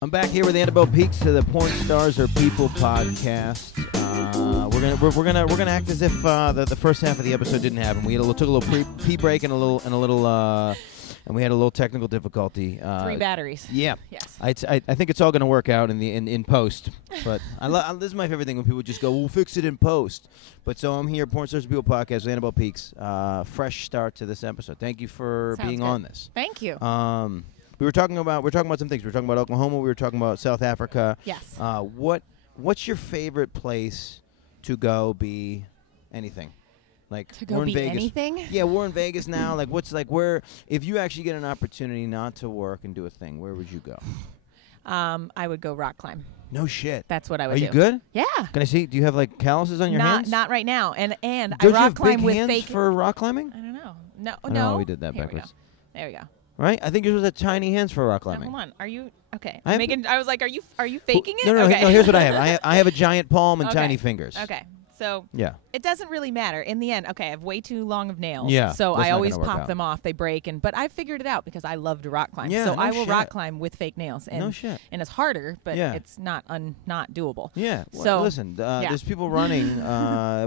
I'm back here with Annabelle Peaks to the Porn Stars Are People podcast. We're gonna act as if the first half of the episode didn't happen. We took a little pee break and and we had a little technical difficulty. 3 batteries. Yeah. Yes. I think it's all gonna work out in post. But this is my favorite thing when people just go, "We'll fix it in post." But so I'm here, Porn Stars Are People podcast with Annabelle Peaks. Fresh start to this episode. Thank you for being on this. Thank you. We're talking about some things. We were talking about Oklahoma. We were talking about South Africa. Yes. What's your favorite place to go? Be anything, like to go we're in be Vegas. anything? Yeah, we're in Vegas now. Like, where? If you actually get an opportunity not to work and do a thing, where would you go? I would go rock climb. No shit. That's what I would do. Are you good? Yeah. Can I see? Do you have like calluses on your hands? Not right now. And Don't I you rock have climb big with hands fake. for rock climbing? I don't know. No. No, we did that Here backwards. There we go. Right? I think yours was a tiny hands for rock climbing. Hold on. Are you okay? I was like, are you faking it? No. Okay. No. Here's what I have. I have a giant palm and Okay. tiny fingers. Okay. So Yeah. it doesn't really matter in the end. Okay, I have way too long of nails. Yeah, So that's I not always gonna work pop out. them off. They break, but I figured it out because I love to rock climb. Yeah, so no I will shit. rock climb with fake nails. And, No shit. And it's harder, but Yeah. it's not doable. Yeah. Well, So listen, there's people running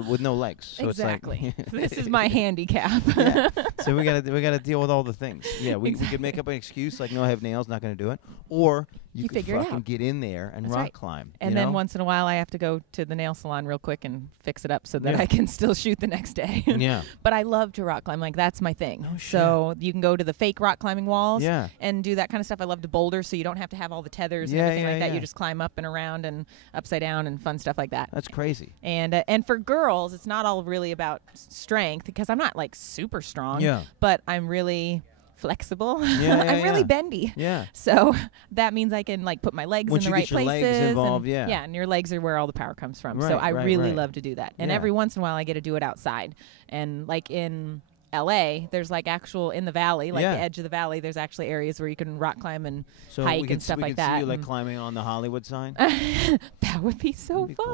with no legs. So exactly. It's like This is my handicap. Yeah. So we gotta deal with all the things. Yeah. We could make up an excuse like, no, I have nails, not gonna do it, or you could figure it fucking out. get in there and That's rock right. climb. And you then know? once in a while, I have to go to the nail salon real quick and fix it up so that Yeah. I can still shoot the next day. Yeah. But I love to rock climb. Like, that's my thing. No shit. So you can go to the fake rock climbing walls Yeah. and do that kind of stuff. I love to boulder, so you don't have to have all the tethers Yeah, and everything yeah, like that. yeah. You just climb up and around and upside down and fun stuff like that. That's crazy. And for girls, it's not all really about strength because I'm not, like, super strong. Yeah. But I'm really flexible. Yeah, I'm really yeah. bendy. Yeah. So that means I can, like, put my legs Once in you the right get your places. legs involved, and, yeah. and your legs are where all the power comes from. Right, so I right, really right. love to do that. And Yeah. every once in a while I get to do it outside. And like in LA, there's like actual in the valley, like Yeah. the edge of the valley, there's actually areas where you can rock climb and So hike we could and stuff we like could see that. you like and climbing on the Hollywood sign. that would be so That'd be fun.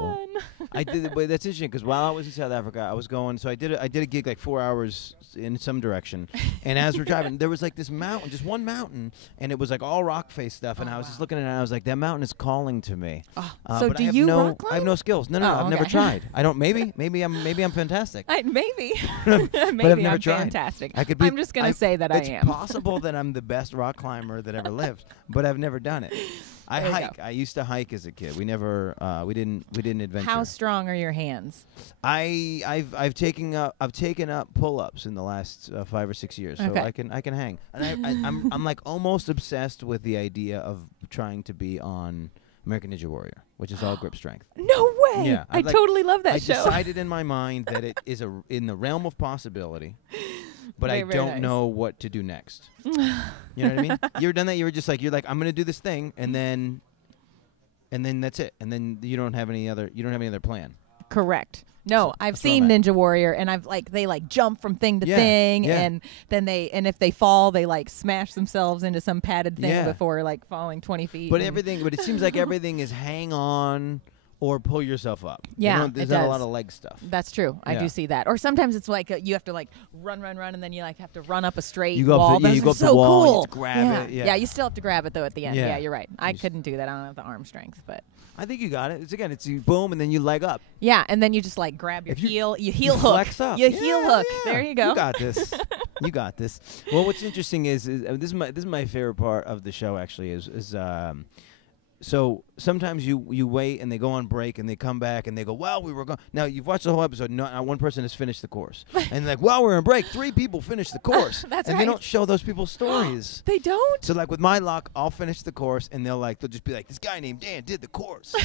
cool. I did, but that's interesting because while I was in South Africa, I was going. So I did a gig like 4 hours in some direction, and as we're driving, there was like this mountain, just one mountain, and it was like all rock face stuff. And I was just looking at it, and I was like, that mountain is calling to me. So but do I have you no, rock climb? I have no skills. No, Oh, I've never okay. tried. I don't. Maybe I'm fantastic. Maybe. I've Maybe never I'm tried. fantastic. I could be, I'm just going to say that I it's am. possible that I'm the best rock climber that ever lived, but I've never done it. I There you hike. go. I used to hike as a kid. We never. We didn't adventure. How strong are your hands? I've taken up pull-ups in the last 5 or 6 years, so Okay. I can hang. And I'm like almost obsessed with the idea of trying to be on American Ninja Warrior, which is all grip strength. No way. Yeah, I totally love that I show. decided in my mind that it is in the realm of possibility, but Very, I very don't nice. know what to do next. You know what I mean? You ever done that? You're like I'm going to do this thing, and then that's it, and then you don't have any other plan. Correct. No, I've that's where seen I'm Ninja Warrior, and they like jump from thing to Yeah, thing, yeah. and then if they fall, they like smash themselves into some padded thing Yeah. before like falling 20 feet. But and it seems like everything is hang on or pull yourself up. Yeah, there's it not a does. lot of leg stuff. That's true. I Yeah. do see that. Or sometimes it's like you have to like run, and then you like have to run up a straight You go up wall. the- yeah, But you it's go up the so wall, you cool. have to grab it, yeah. You still have to grab it though at the end. Yeah. Yeah, you're right. I You couldn't do that. I don't have the arm strength, but. I think you got it. It's you boom and then you leg up. Yeah, and then you just like grab your If you- heel, you You heel hook. flex up. You heel Yeah, hook. yeah. There you go. You got this. You got this. Well, what's interesting is this is my favorite part of the show actually is so sometimes you wait and they go on break and they come back and they go, well, we were going. Now you've watched the whole episode. Not one person has finished the course. And like, while we're on break, 3 people finished the course. That's and right. they don't show those people's stories. They don't? So like with my luck, I'll finish the course and they'll just be like, this guy named Dan did the course.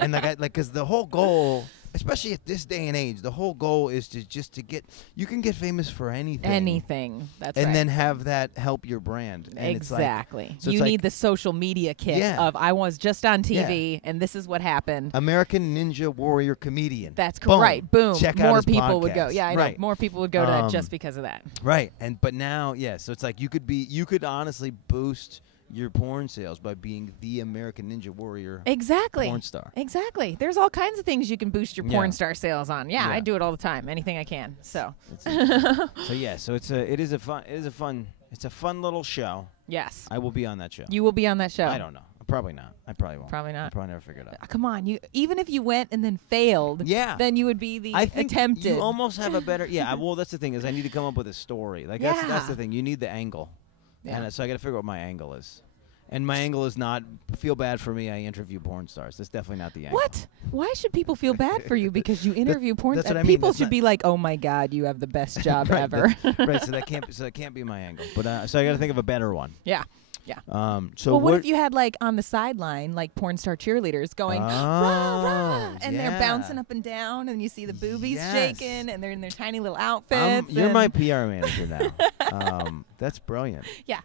And because the whole goal, especially at this day and age, the whole goal is to get, you can get famous for anything. Anything. That's right. And then have that help your brand. And Exactly. It's like, so you it's need like the social media kick Yeah. of I was just on TV and this is what happened. American Ninja Warrior comedian. That's Boom. right. Boom. Check out More his people would go. podcast. Yeah, I know. Right. More people would go to that just because of that. Right. But now, so it's like you could honestly boost your porn sales by being the American Ninja Warrior Exactly. porn star. Exactly. There's all kinds of things you can boost your porn Yeah. star sales on. Yeah, Yeah. I do it all the time. Anything I can. So. So it's a fun little show. Yes. I will be on that show. You will be on that show. I don't know. Probably not. I probably won't. Probably not. I'll probably never figure it out. Come on, even if you went and then failed, then you would be the I think attempted. You almost have a better. Well, that's the thing is I need to come up with a story. Like that's the thing. You need the angle. Yeah. And so I got to figure out what my angle is. And my angle is not feel bad for me. I interview porn stars. That's definitely not the angle. What? Why should people feel bad for you because you interview porn stars? That's what I mean. People should be like, "Oh my God, you have the best job ever." Right. So that can't be my angle. But so I got to think of a better one. Yeah. Yeah. So what if you had like on the sideline like porn star cheerleaders going rah, rah, and they're bouncing up and down and you see the boobies shaking and they're in their tiny little outfits. You're my PR manager now. That's brilliant. Yeah.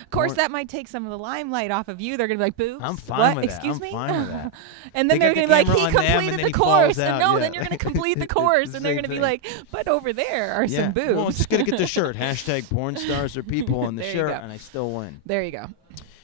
Of course, that might take some of the limelight off of you. They're going to be like, boobs. I'm fine what? with that. Excuse I'm me? fine with that. And then they're going to be like, he completed the course. And then you're going to complete the course. And they're going to be like, but over there are some boobs. Well, I'm just going to get the shirt. # porn stars or people on the shirt, and I still win. There you go.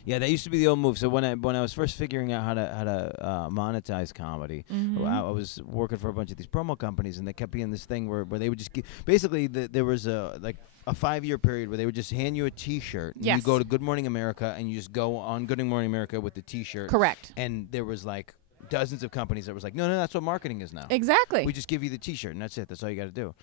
Yeah, that used to be the old move. So when I was first figuring out how to monetize comedy, I was working for a bunch of these promo companies, and they kept being this thing where they would just basically there was a 5-year period where they would just hand you a T-shirt. And you go to Good Morning America, and you just go on Good Morning America with the T-shirt. Correct. And there was like dozens of companies that was like, no, that's what marketing is now. Exactly. We just give you the T-shirt, and that's it. That's all you got to do.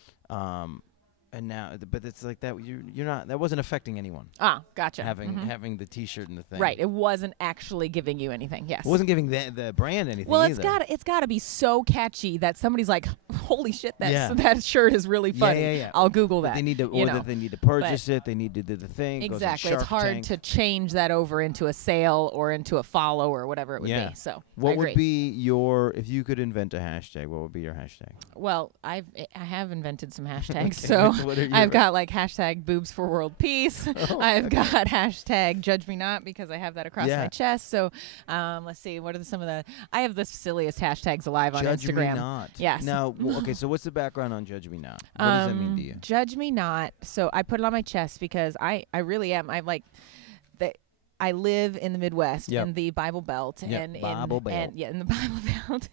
And now, but it's like that. You're not. That wasn't affecting anyone. Ah, gotcha. Having the T-shirt and the thing. Right. It wasn't actually giving you anything. Yes. It wasn't giving the brand anything. Well, either. it's got to be so catchy that somebody's like, holy shit, that shirt is really funny. Yeah. I'll Google that. They need to, they need to purchase it. They need to do the thing. Exactly. It's hard to change that over into a sale or into a follow or whatever it would be. So what would be if you could invent a hashtag? What would be your hashtag? Well, I have invented some hashtags. So I've got like hashtag boobs for world peace. I've got hashtag judge me not because I have that across my chest. So let's see, what are some of the? I have the silliest hashtags alive on Judge Instagram. Me not. Yes. Now, okay. So what's the background on Judge Me Not? What does that mean to you? Judge me not. So I put it on my chest because I really am. I'm like I live in the Midwest in the Bible Belt and in the Bible Belt.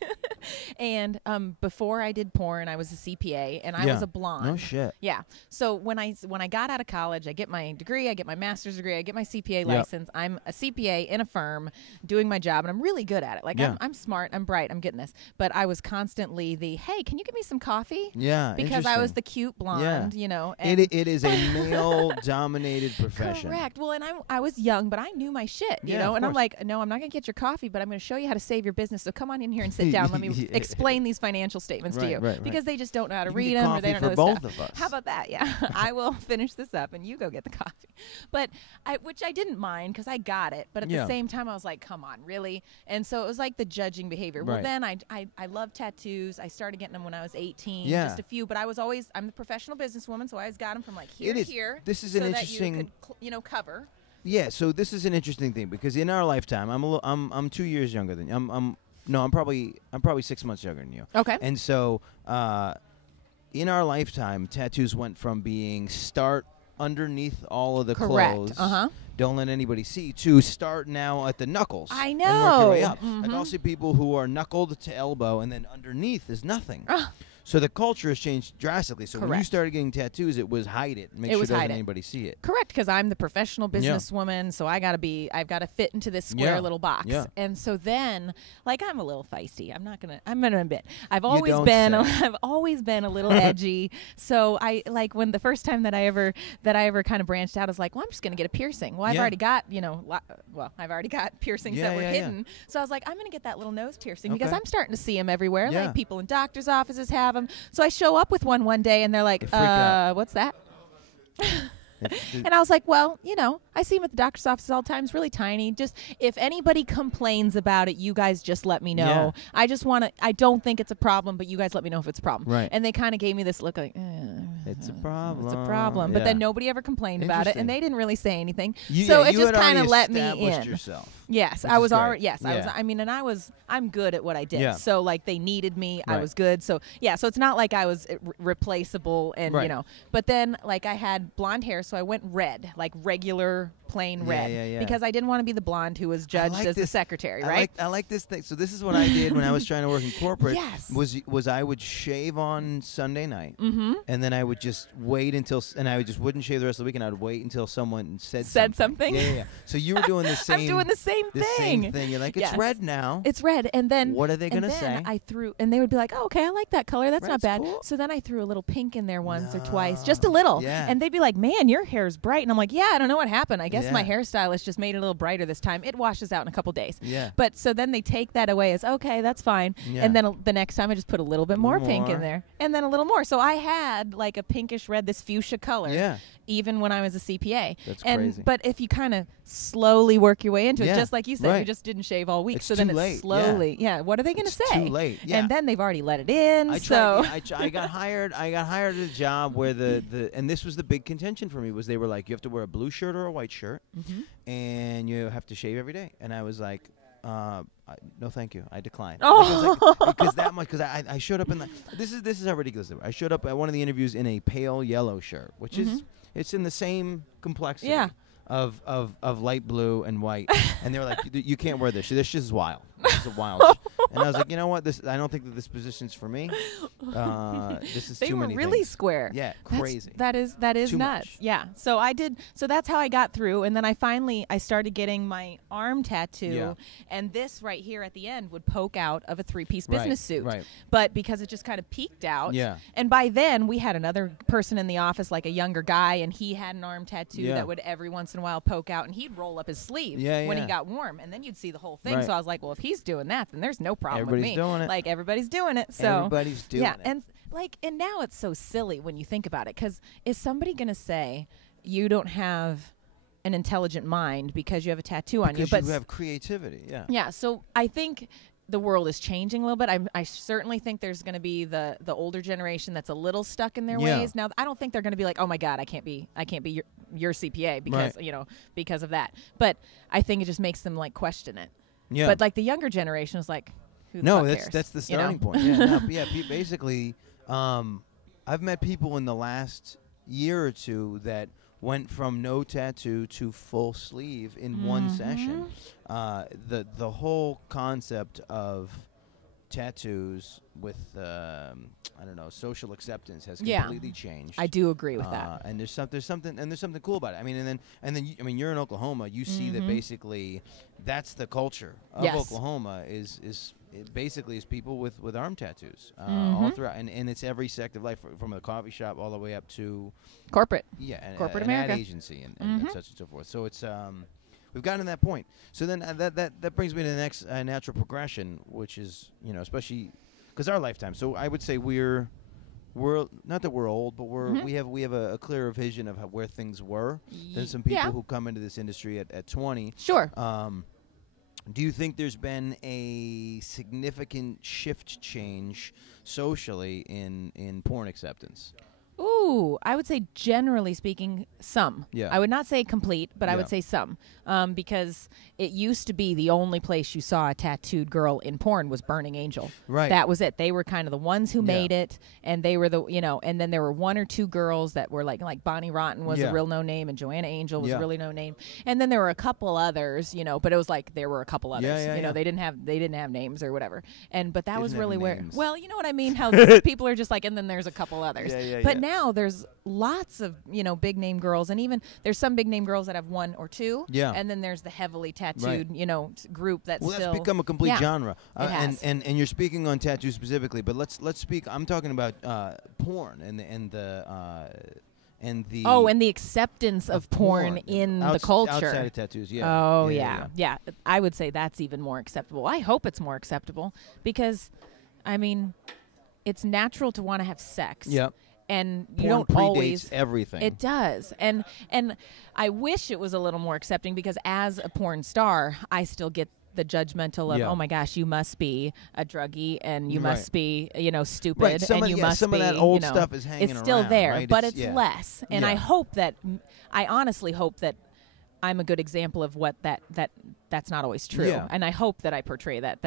And before I did porn, I was a CPA and I was a blonde. No shit. Yeah. So when I got out of college, I get my degree, I get my master's degree, I get my CPA license. I'm a CPA in a firm doing my job, and I'm really good at it. Like I'm smart, I'm bright, I'm getting this. But I was constantly hey, can you give me some coffee? Yeah. Because I was the cute blonde, And it is a male-dominated profession. Correct. Well, and I was young, but I knew my shit, you know, and I'm like, no, I'm not going to get your coffee, but I'm going to show you how to save your business. So come on in here and sit down. Let me explain these financial statements to you because they just don't know how to read them or they don't know both stuff. Of us. How about that? Yeah. I will finish this up and you go get the coffee. But which I didn't mind because I got it. But at the same time, I was like, come on, really? And so it was like the judging behavior. Well, then I love tattoos. I started getting them when I was 18, just a few. But I'm the professional businesswoman, so I always got them from like here to here. This is an interesting, that you could, cover. Yeah, so this is an interesting thing because in our lifetime, I'm 2 years younger than you. I'm probably 6 months younger than you. Okay. And so in our lifetime, tattoos went from being start underneath all of the clothes. Don't let anybody see. To start now at the knuckles. I know. And work your way up. Like I'll see people who are knuckled to elbow and then underneath is nothing. So the culture has changed drastically. So when you started getting tattoos, it was hide it. Make sure doesn't anybody see it. Correct, because I'm the professional businesswoman, so I've got to fit into this square little box. Yeah. And so then, like, I'm a little feisty. I'm gonna admit. I've always been a little edgy. So I like when the first time that I ever kind of branched out, I was like, well, I'm just gonna get a piercing. Well, I've already got, I've already got piercings that were hidden. So I was like, I'm gonna get that little nose piercing because I'm starting to see them everywhere. Like people in doctors' offices have them. So I show up with one day and they're like, what's that? And I was like, well, I see him at the doctor's office all the time. It's really tiny. Just if anybody complains about it, you guys just let me know. Yeah. I don't think it's a problem, but you guys let me know if it's a problem. Right. And they kind of gave me this look like, it's a problem. It's a problem. But then nobody ever complained about it, and they didn't really say anything. So it just kind of let me in. Yourself. Yes, I was already. Yes, I was. I mean, and I'm good at what I did. So like they needed me, I was good. So yeah, so it's not like I was replaceable, and you know. But then like I had blonde hair, so I went red, like regular plain red, because I didn't want to be the blonde who was judged as the secretary, right? I like this thing. So this is what I did when I was trying to work in corporate. Yes. Was I would shave on Sunday night, and then I would just wait until, and I just wouldn't shave the rest of the week, and I would wait until someone said something. Yeah. So you were doing the same. I'm doing the same thing. You're like, it's red now. It's red, and then what are they gonna say? I threw, and they would be like, oh, okay, I like that color. That's not bad. Cool. So then I threw a little pink in there once or twice, just a little. And they'd be like, man, your hair's bright. And I'm like, yeah, I don't know what happened. I guess my hairstylist just made it a little brighter this time. It washes out in a couple days. Yeah. But so then they take that away as, okay, that's fine. Yeah. And then the next time I just put a little bit more pink in there, and then a little more. So I had like a pinkish red, this fuchsia color. Yeah. Even when I was a CPA. That's crazy. But if you kind of slowly work your way into it, just like you said, you just didn't shave all week. It's so too then late. It's slowly, what are they going to say? Too late. Yeah. And then they've already let it in. I got hired. I got hired at a job where and this was the big contention for me, was they were like, you have to wear a blue shirt or a white shirt, and you have to shave every day. And I was like, no, thank you. I declined. Because I showed up in the. This is how ridiculous it was. I showed up at one of the interviews in a pale yellow shirt, which is it's in the same complexity of light blue and white, and they were like, you can't wear this. This is wild. This is a wild. And I was like, you know what? I don't think that this position's for me. This is too many They were really things. square. Yeah, crazy. That is too nuts. Much. Yeah. So I did. So that's how I got through, and then I started getting my arm tattoo, and this right here at the end would poke out of a 3-piece business suit. Right. But because it just kind of peeked out. Yeah. And by then we had another person in the office, like a younger guy, and he had an arm tattoo that would every once in a while poke out, and he'd roll up his sleeve when he got warm, and then you'd see the whole thing. So I was like, well, if he's doing that, then there's no problem with me. Doing it. Like everybody's doing it. So everybody's doing it. And and now it's so silly when you think about it, because is somebody going to say you don't have an intelligent mind because you have a tattoo on you? Because you have creativity. Yeah. Yeah. So I think the world is changing a little bit. I certainly think there's going to be the older generation that's a little stuck in their ways. Now I don't think they're going to be like, oh my God, I can't be your CPA because because of that. But I think it just makes them like question it. Yeah. But like the younger generation is like, who the fuck cares? That's the starting point. Basically, I've met people in the last year or two that went from no tattoo to full sleeve in one session. The whole concept of tattoos with social acceptance has completely changed. I do agree with that. And there's something cool about it. I mean, and then you're in Oklahoma. You see that basically that's the culture of Oklahoma is basically people with arm tattoos all throughout, and it's every sector of life, from a coffee shop all the way up to corporate. Corporate America, ad agency and such and so forth. So it's we've gotten to that point. So then that brings me to the next natural progression, which is especially because our lifetime. So I would say we're not that we're old, but we have a clearer vision of where things were than some people who come into this industry at 20. Sure. Do you think there's been a significant change socially in porn acceptance? Ooh, I would say generally speaking, some. Yeah. I would not say complete, but I would say some. Because it used to be the only place you saw a tattooed girl in porn was Burning Angel. Right. That was it. They were kind of the ones who made it, and they were and then there were one or two girls that were like Bonnie Rotten was a real no name, and Joanna Angel was a really no name. And then there were a couple others, but it was like there were a couple others. They didn't have names or whatever. But that was really where well, you know what I mean? How people are just like, and then there's a couple others. But now there's lots of big name girls, and even there's some big name girls that have one or two. Yeah. And then there's the heavily tattooed group that's still that's become a complete genre. It has. And you're speaking on tattoos specifically, but let's speak. I'm talking about porn and the acceptance of porn in the culture outside of tattoos. Yeah. Oh yeah. I would say that's even more acceptable. I hope it's more acceptable because, I mean, it's natural to want to have sex. Yep. And porn you don't predates always everything. It does, and I wish it was a little more accepting, because as a porn star, I still get the judgmental of, oh my gosh, you must be a druggie, and you must be stupid, and you must some be. Of that old stuff is hanging it's still around, there, right? but it's less. And I honestly hope that I'm a good example of what that's not always true. Yeah. And I hope that I portray that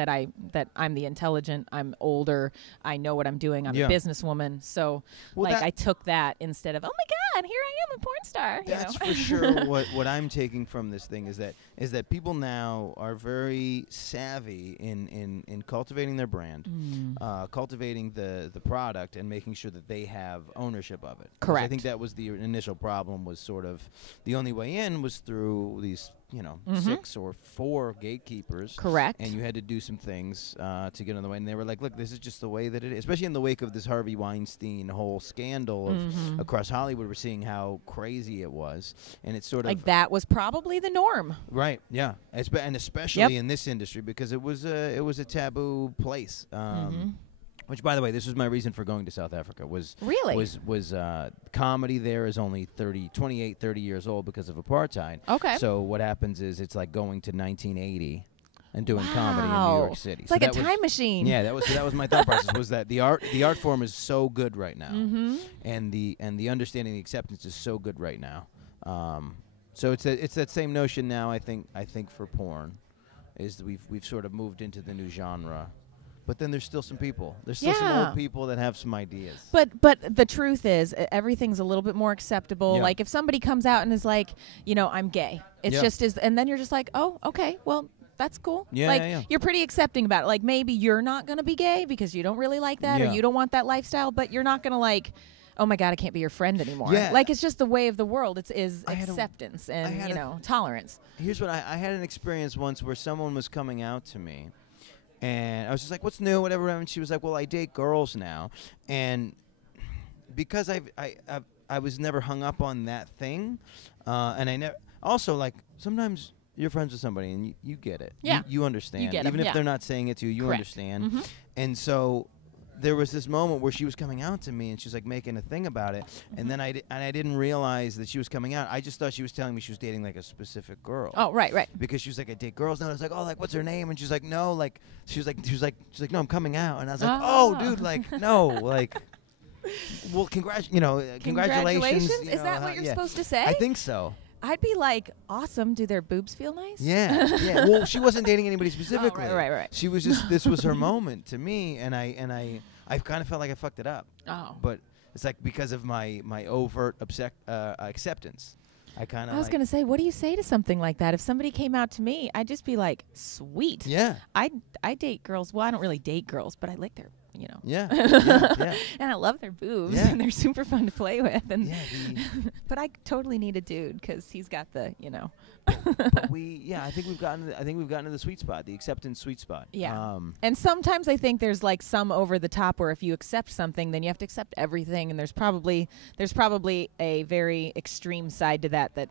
I'm the intelligent, I'm older, I know what I'm doing, I'm a businesswoman. So I took that instead of, oh my God, here I am, a porn star. That's for sure what I'm taking from this thing is that people now are very savvy in cultivating their brand, cultivating the product, and making sure that they have ownership of it. Correct. I think that was the initial problem, was sort of the only way in was through these 6 or 4 gatekeepers. Correct. And you had to do some things to get on the way. And they were like, look, this is just the way that it is. Especially in the wake of this Harvey Weinstein whole scandal of across Hollywood, we're seeing how crazy it was. And it's sort of like that was probably the norm. Right, yeah. And especially in this industry, because it was a taboo place. Which, by the way, this was my reason for going to South Africa. Was comedy there is only 28, 30 years old because of apartheid. Okay. So what happens is it's like going to 1980 and doing comedy in New York City. It's like a time machine. Yeah, that was my thought process. Was that the art form is so good right now, and the understanding, the acceptance is so good right now. So it's that same notion now. I think for porn, is that we've sort of moved into the new genre. But then there's still some people. There's still some old people that have some ideas. But the truth is, everything's a little bit more acceptable. Yeah. Like if somebody comes out and is like, I'm gay. It's just and then you're just like, oh, okay, well, that's cool. Yeah, you're pretty accepting about it. Like maybe you're not gonna be gay because you don't really like that or you don't want that lifestyle, but you're not gonna like, oh my God, I can't be your friend anymore. Yeah. Like it's just the way of the world. Is acceptance and tolerance. Here's what I had an experience once where someone was coming out to me. And I was just like, what's new, whatever. And she was like, well, I date girls now. And because I was never hung up on that thing, and I never, also, like, sometimes you're friends with somebody and you get it. Yeah. You understand. You get Even them, if they're not saying it to you, you Correct. understand. And so there was this moment where she was coming out to me and she's like making a thing about it, and then I didn't realize that she was coming out. I just thought she was telling me she was dating like a specific girl. Oh, right. Because she was like, I date girls now. And I was like, oh, like what's her name? And she's like, no, like she was like, no, I'm coming out. And I was like, oh, dude, like no, like. Well, congratulations. Is that what you're supposed to say? I think so. I'd be like, awesome. Do their boobs feel nice? Yeah. Well, she wasn't dating anybody specifically. Oh, right. She was just, this was her moment to me, and I kind of felt like I fucked it up. Oh. But it's like because of my overt acceptance. I was gonna say, what do you say to something like that? If somebody came out to me, I'd just be like, sweet. Yeah. I date girls. Well, I don't really date girls, but I like their, Yeah. And I love their boobs, Yeah. and they're super fun to play with. And but I totally need a dude because he's got the, But I think we've gotten to the sweet spot, the acceptance sweet spot. Yeah. And sometimes I think there's like some over the top where if you accept something, then you have to accept everything, and there's probably a very extreme side to that that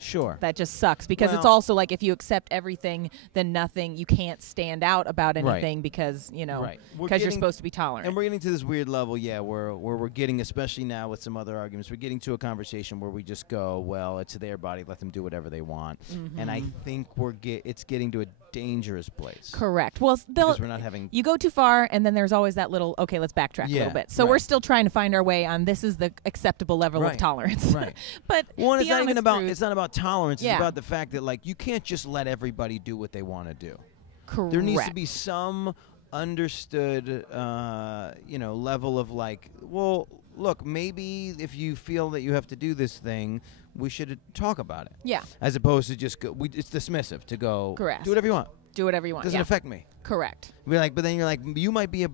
just sucks, because it's also like if you accept everything, then you can't stand out about anything because because you're supposed to be tolerant. And we're getting to this weird level, where we're getting, especially now with some other arguments, we're getting to a conversation where we just go, well, it's their body, let them do whatever they want. And I think it's getting to a dangerous place. Correct. Well, because we're not having. You go too far, and then there's always that little, okay, let's backtrack a little bit. So we're still trying to find our way on this is the acceptable level of tolerance. Right. But it's not even about. It's not about tolerance. It's about the fact that like you can't just let everybody do what they want to do. Correct. There needs to be some understood, level of like, well, look, maybe if you feel that you have to do this thing, we should talk about it. Yeah. As opposed to just go, it's dismissive to go. Correct. Do whatever you want. Do whatever you want. Doesn't affect me. Correct. We're like, but then you're like, you might be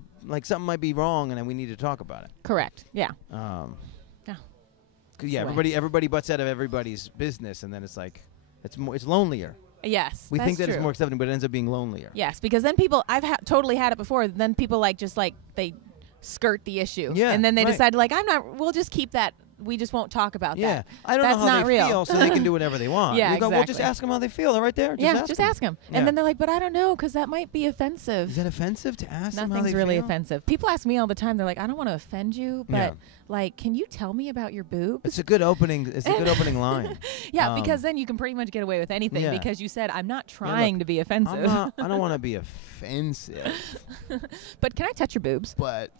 something might be wrong, and then we need to talk about it. Correct. Yeah. Everybody butts out of everybody's business, and then it's like, it's lonelier. Yes, we think that true. It's more accepting, but it ends up being lonelier. Yes, because then people, I've totally had it before. Then people they skirt the issue, and then they decide we'll just keep that. We just won't talk about that. I don't know how they feel, so they can do whatever they want. Yeah, you go, well, just ask them how they feel. They're right there. Just ask them. And then they're like, but I don't know, because that might be offensive. Is that offensive to ask them how they Nothing's really feel? offensive. People ask me all the time. They're like, I don't want to offend you, but can you tell me about your boobs? It's a good opening. It's a good opening line. Yeah, because then you can pretty much get away with anything because you said, I'm not trying to be offensive. I don't want to be offensive. But can I touch your boobs? But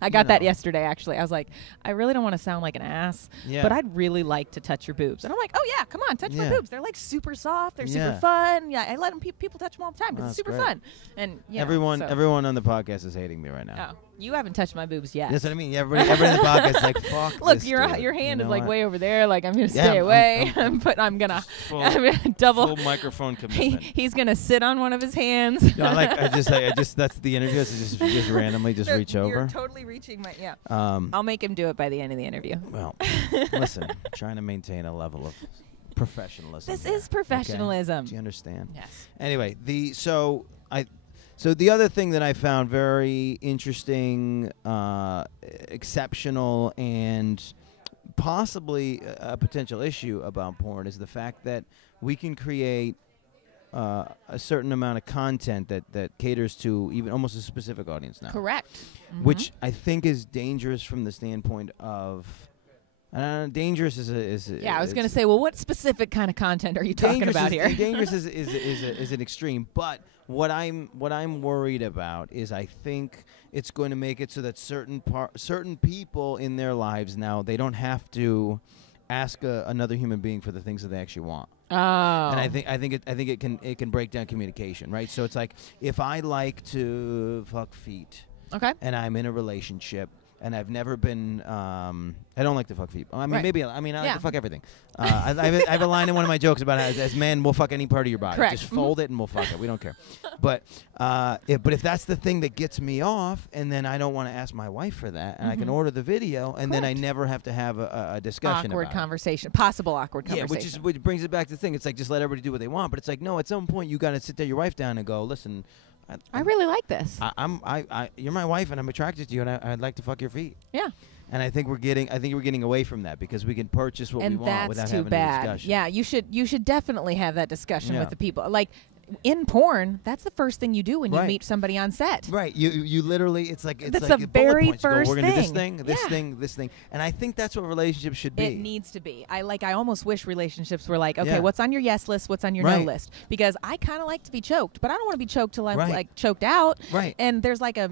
I got that yesterday, actually. I was like, I really don't want to sound like an ass, but I'd really like to touch your boobs. And I'm like, oh, yeah, come on, touch my boobs. They're like super soft. They're super fun. Yeah, I let them people touch them all the time because it's super fun. And everyone on the podcast is hating me right now. Oh, you haven't touched my boobs yet. That's what I mean. Everybody in the podcast is like, fuck. Look, this your dude. hand is like way over there. Like, I'm gonna stay away. I'm gonna double full microphone commitment. He's gonna sit on one of his hands. No, I just that's the interview. So just randomly reach over. You're totally reaching my I'll make him do it by the end of the interview. Well, listen, trying to maintain a level of professionalism. This is professionalism. Okay? Do you understand? Yes. Anyway, so the other thing that I found very interesting, exceptional, and possibly a potential issue about porn is the fact that we can create a certain amount of content that caters to even almost a specific audience now. Correct. Mm-hmm. Which I think is dangerous from the standpoint of dangerous is I was going to say, well, what specific kind of content are you talking about here? Dangerous is an extreme, but what I'm worried about is I think it's going to make it so that certain people in their lives now, they don't have to ask another human being for the things that they actually want. Oh. And I think it can break down communication, right? So it's like if I like to fuck feet, okay, and I'm in a relationship, and I've never been. I don't like to fuck feet. I mean, maybe. I like to fuck everything. I have a line in one of my jokes about how as men, we'll fuck any part of your body. Correct. Just fold it and we'll fuck it. We don't care. But if that's the thing that gets me off, and then I don't want to ask my wife for that, and I can order the video, and then I never have to have a discussion awkward about conversation, possible awkward conversation. Yeah, which brings it back to the thing. It's like just let everybody do what they want, but it's like no. At some point, you got to sit your wife down and go, listen. I really like this. You're my wife, and I'm attracted to you, and I'd like to fuck your feet. Yeah. And I think we're getting away from that because we can purchase what we want without having a discussion. Yeah, you should definitely have that discussion with the people. Like in porn, that's the first thing you do when you meet somebody on set. Right. You literally it's like that's the very first we're gonna do this thing. This thing. And I think that's what relationships should be. It needs to be. I almost wish relationships were like, okay, what's on your yes list, what's on your no list? Because I kind of like to be choked, but I don't want to be choked till I'm like choked out. Right. And there's like a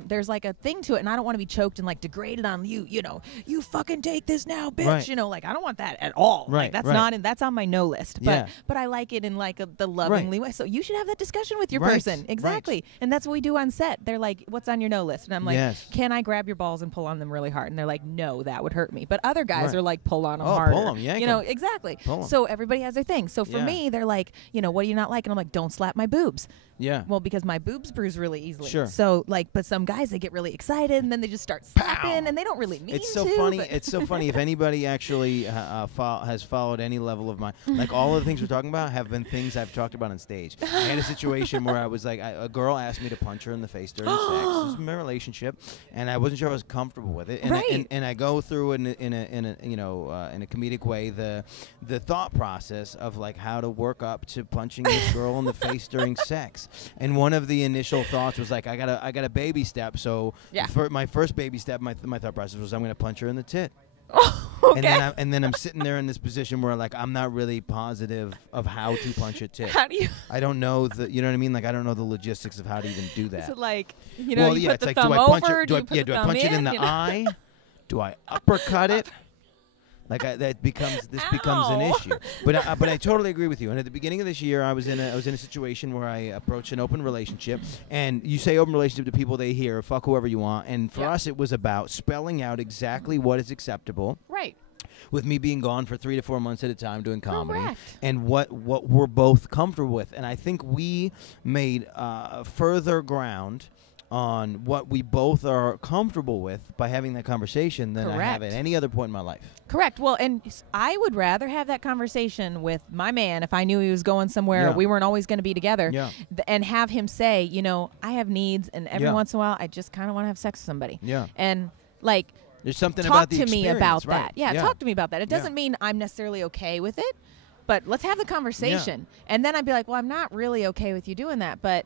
thing to it, and I don't want to be choked and like degraded on you. You know, you fucking take this now, bitch. Right. You know, like I don't want that at all. Right. Like that's on my no list. But I like it in like the lovingly way. So you should have that discussion with your person. Exactly. Right. And that's what we do on set. They're like, what's on your no list? And I'm like, can I grab your balls and pull on them really hard? And they're like, no, that would hurt me. But other guys are like, pull on them harder. Pull them, yank you know, exactly. So everybody has their thing. So for me, they're like, you know, what do you not like? And I'm like, don't slap my boobs. Yeah. Well, because my boobs bruise really easily. Sure. So like, but some guys, they get really excited and then they just start slapping and they don't really mean to. It's so funny. It's so funny. If anybody actually has followed any level of my, like all of the things we're talking about have been things I've talked about on stage. I had a situation where I was like, a girl asked me to punch her in the face during sex. This was my relationship, and I wasn't sure I was comfortable with it. And and I go through in a comedic way the thought process of like how to work up to punching this girl in the face during sex. And one of the initial thoughts was like, I got a baby step. So for my first baby step, my thought process was I'm going to punch her in the tit. Okay. And then I'm sitting there in this position where like I'm not really positive of how to punch a tit. How do you? I don't know you know what I mean? Like I don't know the logistics of how to even do that. Is it like, you know, you put the like, thumb over? Do I punch it in the eye? Do I uppercut it? Like this becomes an issue. But I totally agree with you. And at the beginning of this year, I was in a situation where I approached an open relationship. And you say open relationship to people, they hear fuck whoever you want. And for us, it was about spelling out exactly what is acceptable. Right. With me being gone for 3 to 4 months at a time doing comedy. Correct. And what we're both comfortable with. And I think we made further ground on what we both are comfortable with by having that conversation than I have at any other point in my life. Correct. Well, and I would rather have that conversation with my man if I knew he was going somewhere, we weren't always going to be together, and have him say, you know, I have needs, and every once in a while, I just kind of want to have sex with somebody. Yeah. And, like, there's something about the me about right. that. Yeah, talk to me about that. It doesn't mean I'm necessarily okay with it, but let's have the conversation. And then I'd be like, well, I'm not really okay with you doing that, but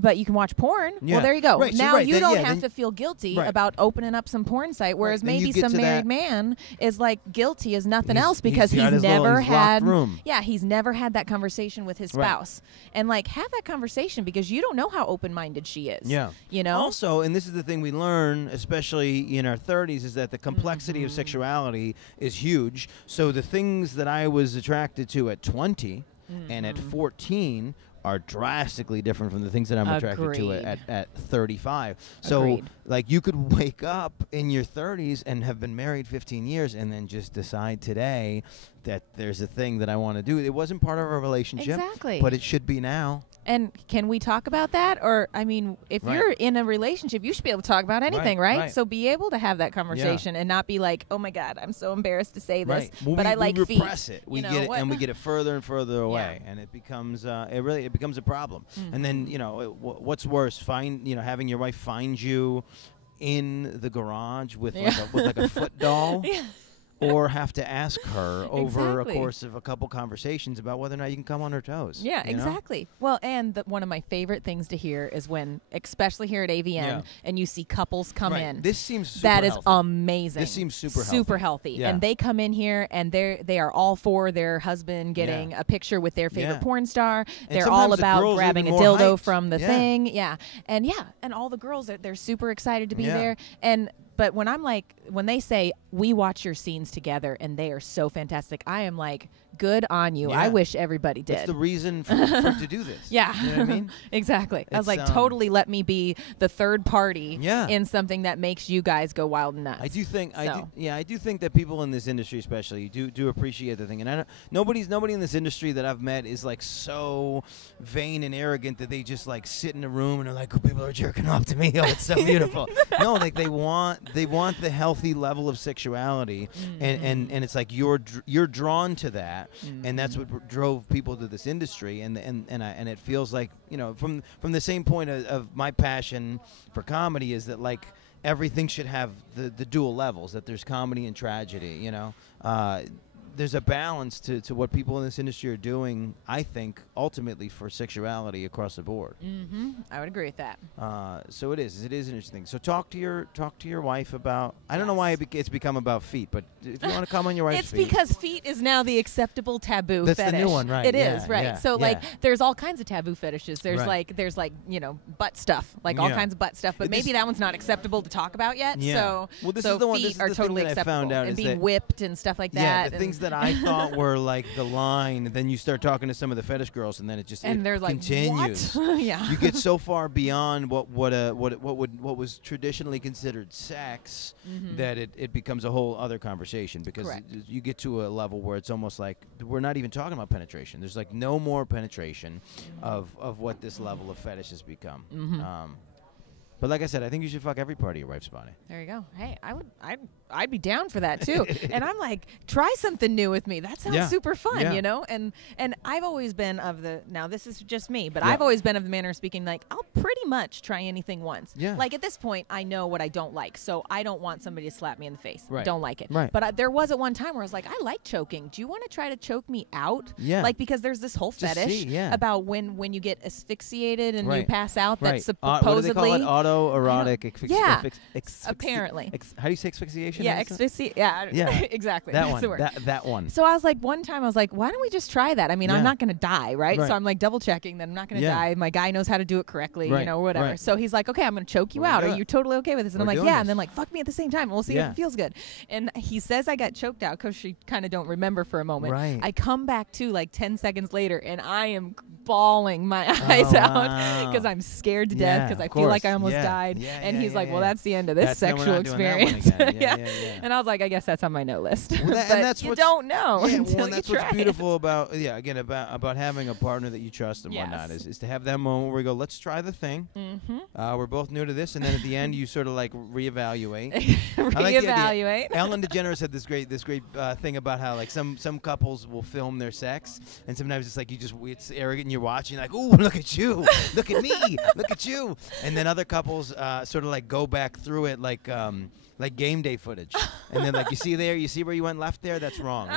But you can watch porn. Yeah. Well, there you go. Right, so now right, you then, don't yeah, have then- to feel guilty Right. about opening up some porn site, whereas Then you maybe get some to married that- man is like guilty as nothing He's- else because he's got his little- never he's locked had. room. Yeah, he's never had that conversation with his Right. spouse, and like have that conversation because you don't know how open-minded she is. Yeah. You know. Also, and this is the thing we learn, especially in our 30s, is that the complexity of sexuality is huge. So the things that I was attracted to at 20 and at 14 are drastically different from the things that I'm attracted to Agreed. at 35. So, Agreed. like, you could wake up in your 30s and have been married 15 years and then just decide today that there's a thing that I want to do. It wasn't part of our relationship, Exactly. but it should be now. And can we talk about that? Or, I mean, if Right. you're in a relationship, you should be able to talk about anything, right? right. So be able to have that conversation and not be like, oh my God, I'm so embarrassed to say this, Right. Well, but we, I like we feet. repress it. We You know, get it, what- and we get it further and further away, and it becomes it becomes a problem. And then what's worse? Having your wife find you in the garage with like a foot doll. Yeah. Or have to ask her over Exactly. a course of a couple conversations about whether or not you can come on her toes. Yeah, you know? exactly. Well, and one of my favorite things to hear is when, especially here at AVN, Yeah. and you see couples come Right. in. This seems super That is healthy. amazing. This seems super Super healthy. Yeah. And they come in here and they are all for their husband getting a picture with their favorite Yeah. porn star. And They're sometimes all the about girls grabbing a even more dildo hyped. from the Yeah. thing. Yeah. And all the girls they're super excited to be Yeah. there. But when they say we watch your scenes together and they are so fantastic, I am like, good on you. Yeah. I wish everybody did. That's the reason for to do this. Yeah. You know what I mean? Exactly. I was It's, like, totally let me be the third party Yeah. in something that makes you guys go wild and nuts. I do think So. I do think that people in this industry especially do appreciate the thing. And nobody in this industry that I've met is like so vain and arrogant that they just like sit in a room and are like, oh, people are jerking off to me. Oh, it's so beautiful. No, like they want the healthy level of sexuality and it's like you're drawn to that and that's what drove people to this industry and it feels like, from the same point of my passion for comedy is that like everything should have the dual levels, that there's comedy and tragedy, there's a balance to what people in this industry are doing, I think, ultimately for sexuality across the board. Mm-hmm. I would agree with that. So it is an interesting thing. So talk to your wife about, I don't know why it's become about feet, but if you want to come on your wife's It's feet. because feet is now the acceptable taboo That's fetish. the new one, right. It Yeah, is, right. yeah, So yeah. like there's all kinds of taboo fetishes. There's Right. there's butt stuff, like all Yeah. kinds of butt stuff, but This- maybe that one's not acceptable to talk about yet. Yeah. So Well, this so is the one- feet this is are the thing totally that I acceptable found out and is being that- whipped and stuff like Yeah, that. the and things that I thought were like the line, and then you start talking to some of the fetish girls, and then it just and it they're like, continues. what? Yeah. You get so far beyond what was traditionally considered sex that it becomes a whole other conversation because Correct. you get to a level where it's almost like we're not even talking about penetration. There's like no more penetration of what this level of fetish has become. But like I said, I think you should fuck every part of your wife's body. There you go. Hey, I'd be down for that too. And I'm like, try something new with me. That sounds Yeah. super fun, Yeah. And I've always been of the, now this is just me, but Yeah. I've always been of the manner of speaking like, I'll pretty much try anything once. Yeah. Like at this point, I know what I don't like, so I don't want somebody to slap me in the face. Right. Don't like it. Right. But there was at one time where I was like, I like choking. Do you want to try to choke me out? Yeah. Like because there's this whole Just fetish see, yeah. about when you get asphyxiated and you Right. pass out. Right. That's supposedly. What do they call it? Autoerotic Yeah. apparently. How do you say asphyxiation? Yeah, How do you say it? asphyxiate. Yeah, Yeah. exactly. That That's one. the word. That one. So I was like, one time I was like, why don't we just try that? I mean, Yeah. I'm not going to die, right? Right. So I'm like double checking that I'm not going to Yeah. die. My guy knows how to do it correctly, Right, whatever. right. So he's like, okay, I'm going to choke you We're out. gonna Are do you it. totally okay with this? And We're I'm like, doing yeah. this. And then like, fuck me at the same time. And we'll see Yeah. if it feels good. And he says I got choked out because she kind of don't remember for a moment. Right. I come back to like 10 seconds later and I am bawling my eyes out wow. because I'm scared to death Yeah, because I of feel like I course. almost Yeah. died. Yeah, And yeah, he's yeah, like, well, yeah. that's the end of this That's- then we're sexual not doing that one experience. again. Yeah. And I was like, I guess that's on my no list. Well, that- but and that's you what's- don't know Yeah, until well, and you that's try what's it. beautiful about about having a partner that you trust and Yes. whatnot is to have that moment where we go, let's try the thing. Mm-hmm. We're both new to this, and then at the end you sort of like reevaluate. I like the idea. Reevaluate. Ellen DeGeneres had this great thing about how like some couples will film their sex, and sometimes it's like it's arrogant and you're watching like, ooh, look at you, look at me, look at you, and then other couples sort of like go back through it like game day footage. footage. And then like, you see where you went left there? That's wrong.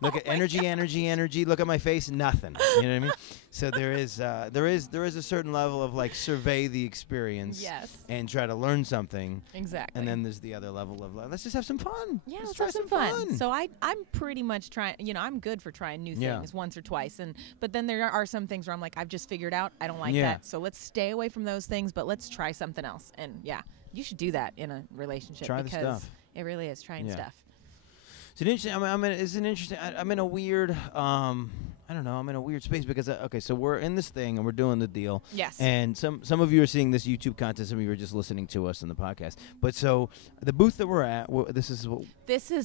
Look at energy. Look at my face. Nothing. You know what I mean? So there is a certain level of like survey the experience. Yes. And try to learn something. Exactly. And then there's the other level of let's just have some fun. Yeah, let's have some fun. So I'm pretty much trying. I'm good for trying new things once or twice. But then there are some things where I'm like, I've just figured out I don't like that. So let's stay away from those things. But let's try something else. And you should do that in a relationship. Try because the stuff. It really is trying stuff. It's an interesting. I'm in a weird. I don't know. I'm in a weird space because so we're in this thing and we're doing the deal. Yes. And some of you are seeing this YouTube content. Some of you are just listening to us in the podcast. But so the booth that we're at, this is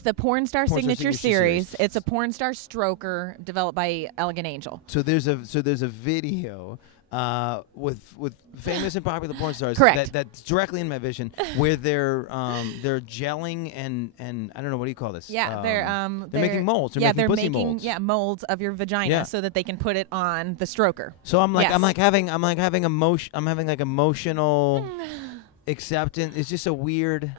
the Porn Star Signature Series. It's a porn star stroker developed by Elegant Angel. So there's a video. With famous and popular porn stars. Correct. That's directly in my vision, where they're gelling and I don't know, what do you call this? Yeah, they're making molds. They're making pussy molds. Yeah, molds of your vagina so that they can put it on the stroker. So I'm having emotional acceptance. It's just a weird.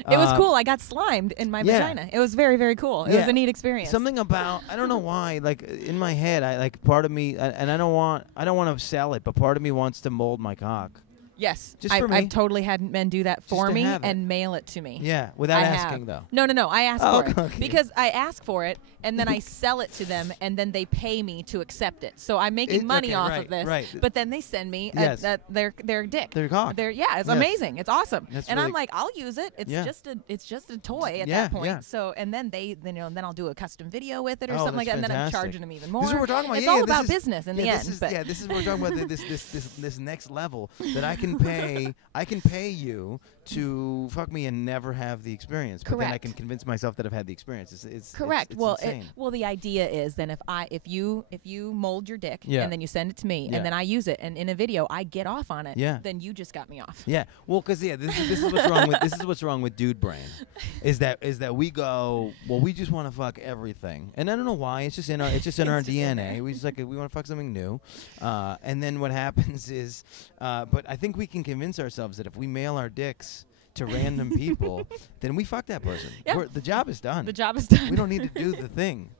It was cool. I got slimed in my vagina. It was very, very cool. It was a neat experience. Something about, I don't know why, like in my head, I like part of me, and I don't want to sell it, but part of me wants to mold my cock. Yes. Just for me. I've totally had men do that for me and mail it to me. Yeah, without asking though. No. I ask for it. Okay. Because I ask for it, and then I sell it to them, and then they pay me to accept it. So I'm making money off of this. Right. But then they send me their dick. Their cock. It's amazing. It's awesome. That's and really I'm like, I'll use it. It's just a toy at that point. Yeah. So and then then I'll do a custom video with it or something like that, and then I'm charging them even more. This is what we're talking about. It's all about business in the end. This is what we're talking about. This next level that I can pay. I can pay you to fuck me and never have the experience. But then I can convince myself that I've had the experience. It's correct. It's insane. The idea is then if you mold your dick and then you send it to me and then I use it and in a video I get off on it, then you just got me off. Yeah. Well, because this is what's wrong with what's wrong with dude brain, is that we go, well, we just want to fuck everything, and I don't know why. It's just in our our DNA. We just we want to fuck something new, and then what happens is, but I think we can convince ourselves that if we mail our dicks to random people, then we fuck that person. Yeah. The job is done. The job is done. We don't need to do the thing.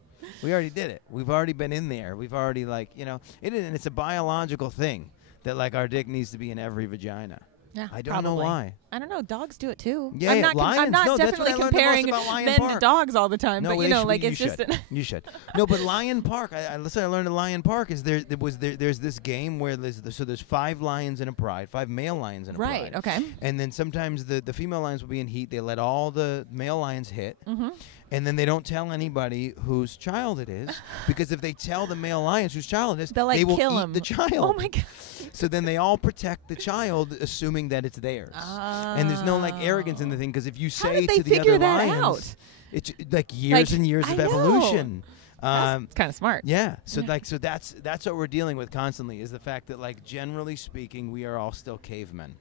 We already did it. We've already been in there. We've already and it's a biological thing that our dick needs to be in every vagina. Yeah, I don't know why. I don't know. Dogs do it too. Yeah, I'm not definitely comparing men to dogs all the time, no, but it's just you should. No, but Lion Park. I learned at Lion Park is there's this game where there's 5 lions in a pride, 5 male lions in a pride. Right. Okay. And then sometimes the female lions will be in heat. They let all the male lions hit. Mm-hmm. And then they don't tell anybody whose child it is, because if they tell the male lions whose child it is, they will kill eat the child. Oh my God! So then they all protect the child, assuming that it's theirs. And there's no arrogance in the thing, because if you say to the other lions, it's years and years of evolution. That's kind of smart. Yeah. So so that's what we're dealing with constantly, is the fact that generally speaking, we are all still cavemen.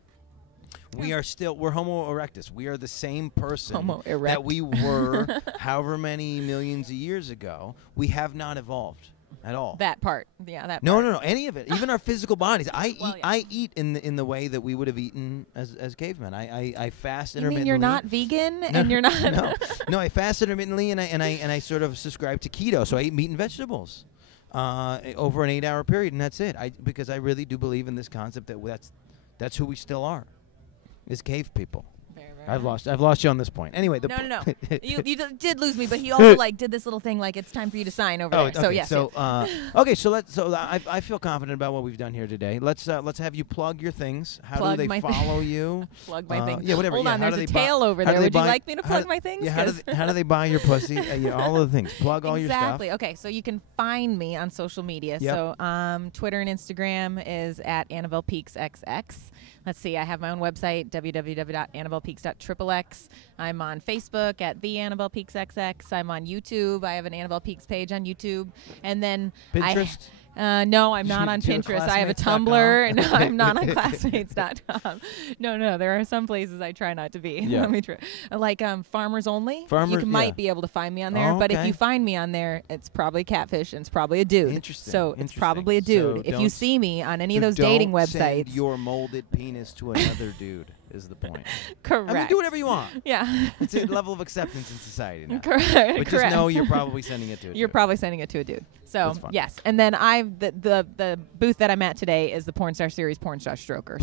We're Homo erectus. We are the same person that we were however many millions of years ago. We have not evolved at all. That part. Yeah, that part. No, any of it. Even our physical bodies. I eat in the way that we would have eaten as cavemen. I fast intermittently. You mean you're not vegan and you're not No, I fast intermittently and I sort of subscribe to keto. So I eat meat and vegetables over an 8-hour period, and that's it. Because I really do believe in this concept that that's who we still are. Is cave people. I've lost you on this point. Anyway, no. You did lose me, but he also did this little thing it's time for you to sign over there. Okay. So yes. So I feel confident about what we've done here today. Let's have you plug your things. How do they follow you? Plug my things. Yeah, whatever. Hold on, there's a tail over there. Would you like me to plug my things? Yeah. How do they buy your pussy? All of the things. Plug all your stuff. Exactly. Okay. So you can find me on social media. Yep. So Twitter and Instagram is at AnnabellePeaksXX. Let's see. I have my own website, www.annabellepeaks.xxx. I'm on Facebook at the Annabelle Peaks XX. I'm on YouTube. I have an Annabelle Peaks page on YouTube, and then Pinterest. No, I'm not on Pinterest. I have a Tumblr. No, I'm not on classmates.com. No, there are some places I try not to be. Yeah. Let me try. Like Farmers Only. You might be able to find me on there, but if you find me on there, it's probably catfish and it's probably a dude. Interesting. So it's probably a dude. So if you see me on any of those dating websites, send your molded penis to another dude. Is the point. Correct. I mean, do whatever you want. Yeah. It's a level of acceptance in society now. Correct. But just know you're probably sending it to a dude. You're probably sending it to a dude. So, yes. And then the booth that I'm at today is the Porn Star Series Porn Star Stroker.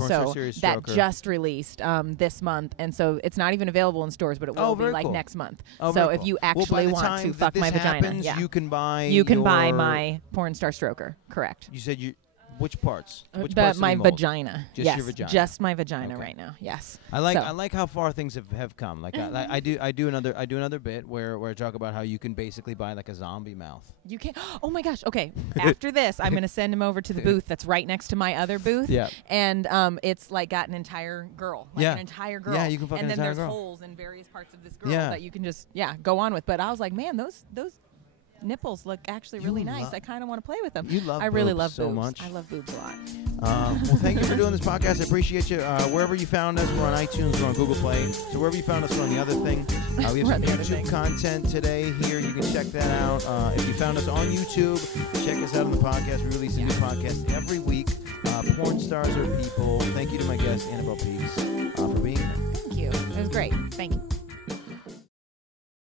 That just released this month. And so it's not even available in stores, but it will be like next month. So if you actually want to fuck my vagina, you can buy my Porn Star Stroker. Correct. You said which parts? Which parts my vagina. Just your vagina. Just my vagina right now. Yes. I like how far things have come. Like I do another bit where I talk about how you can basically buy like a zombie mouth. You can. Oh my gosh. Okay. After this, I'm gonna send him over to the booth that's right next to my other booth. Yeah. And it's like got an entire girl. An entire girl. Yeah, you can fuck an entire girl. And then there's holes in various parts of this girl that you can just go on with. But I was like, man, those nipples look actually really nice. I kind of want to play with them. I really love so boobs. much. I love boobs a lot. Well, thank you for doing this podcast. I appreciate you. Wherever you found us, we're on iTunes, we're on Google Play. So wherever you found us, we're on the other thing. We have some YouTube content today here. You can check that out. If you found us on YouTube, check us out on the podcast. We release a new podcast every week. Porn Stars Are People. Thank you to my guest, Annabelle Peaks, for being here. Thank you. It was great. Thank you.